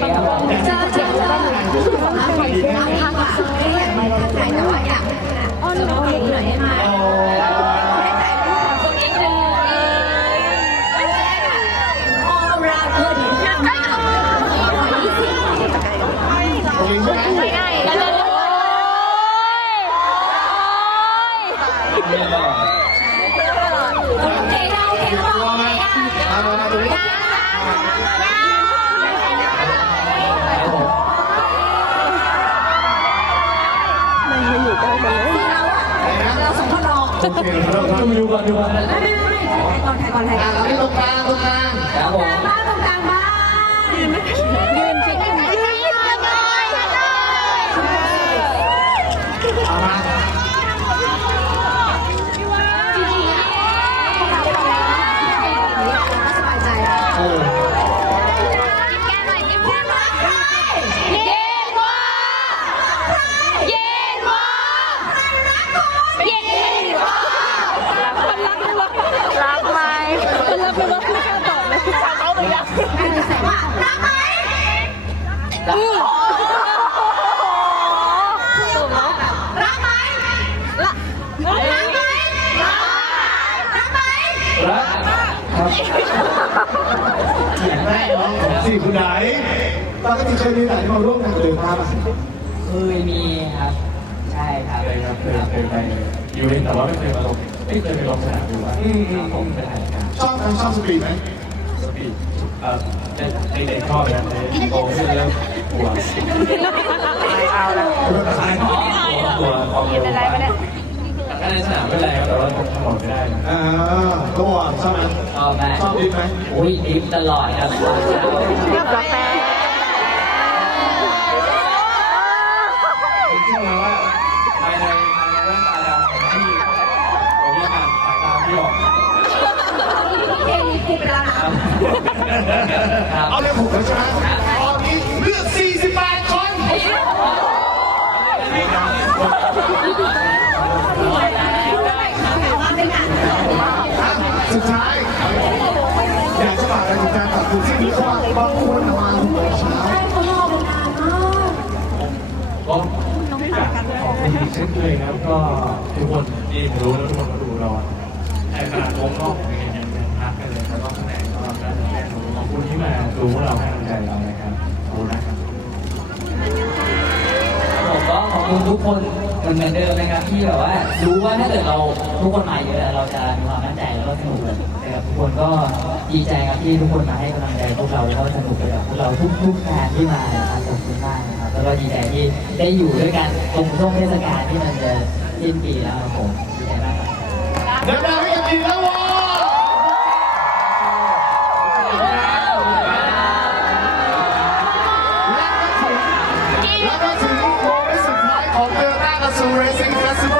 ครับผมเจอเจอเจอทางทางไม่อยากไปทางไหนแต่ว่าอยากอ้อนน้องเองหน่อยได้ไหมได้ใจตรงนี้เลยออราเกินใกล้กับยี่สิบตรงนี้ใช่ไหมไม่ได้แล้วโอเคเราโอเคเรา กลัวไหมมามามาตรงนี้ เราสองคนรอ โอเคเรา ดูดูก่อนดูก่อนไม่ไม่ไม่ถ่ายก่อนถ่ายก่อนถ่ายก่อนเราที่ตรงกลางตรงกลางครับผม บ้านตรงกลางบ้านยืนยืนชิคกี้พายยืนเลย เอามา จริงๆสบายใจ เออ แกหน่อยยิ้มแก้มรักใครเย็นกว่าเย็นกว่าใครรักคนเย็นกว่าคนรักคนรักรักไหมคนรักคนรักไม่กล้าตอบเลยเขาไปรักไม่ได้ใส่ว่ารักไหม รักรักไหมรักรักไหมรักไหมรักครับแม่น้องของสี่คุณไหนปกติเคยมีไหนมาร่วมงานกับเดิมมาป่ะเคยมีครับ ใช่ครับเคยครับเคยเคยไปอยู่เล่นแต่ว่าไม่เคยมาลงไม่เคยไปลงสนามดูว่าผมไปถ่ายการชอบทั้งชอบสปีดไหมสปีดเอ่อในเด็กชอบนะในโตขึ้นแล้ว กลัวเอาละคุณต้องขายกลัวความเร็วอะไรมาเนี่ยถ้าในสนามไม่เป็นไรครับแต่ว่าถนนไม่ได้นะอ่าตัวชอบไหมชอบไหมชอบดิฟไหมอุ้ยดิฟตลอดครับตอนเช้ากาแฟผมเชื่อเลยว่าภายในภายในแว่นตาดำที่ผมมีการสายตาที่ออกเพลงนี้คูไปแล้วครับเอาเลยผมเลยใช่อนนี้ อะไรถึงการตัดสินที่นี้ว่าบางคนมาหัวเช้าก็อยากขอบคุณอีกเช่นเคยนะครับก็ทุกคนที่รู้แล้วทุกคนก็ดูเราในขณะวงนอกยังยังยังพักกันเลยแล้วก็ข้างในก็ได้แค่ขอบคุณที่มาดูพวกเราให้กำลังใจเรานะครับขอบคุณนะครับผมก็ขอบคุณทุกคนเหมือนเดิมนะครับที่แบบว่ารู้ว่าถ้าเกิดเราทุกคนมาเยอะเราจะมีความ ก็สนุกนะครับทุกคนก็ดีใจครับที่ทุกคนมาให้กำลังใจพวกเราแล้วก็สนุกไปกับพวกเราทุกๆงานที่มานะครับขอบคุณมากนะครับแล้วก็ดีใจที่ได้อยู่ด้วยกันตรงช่วงเทศกาลที่มันจะสิ้นปีแล้วครับผมดีใจมากครับเดินมาให้กันดีแล้ววะและก็ถึงและก็ถึงโค้งสุดท้ายของเดลต้ากระทรวงเรซิ่งเฟสติวั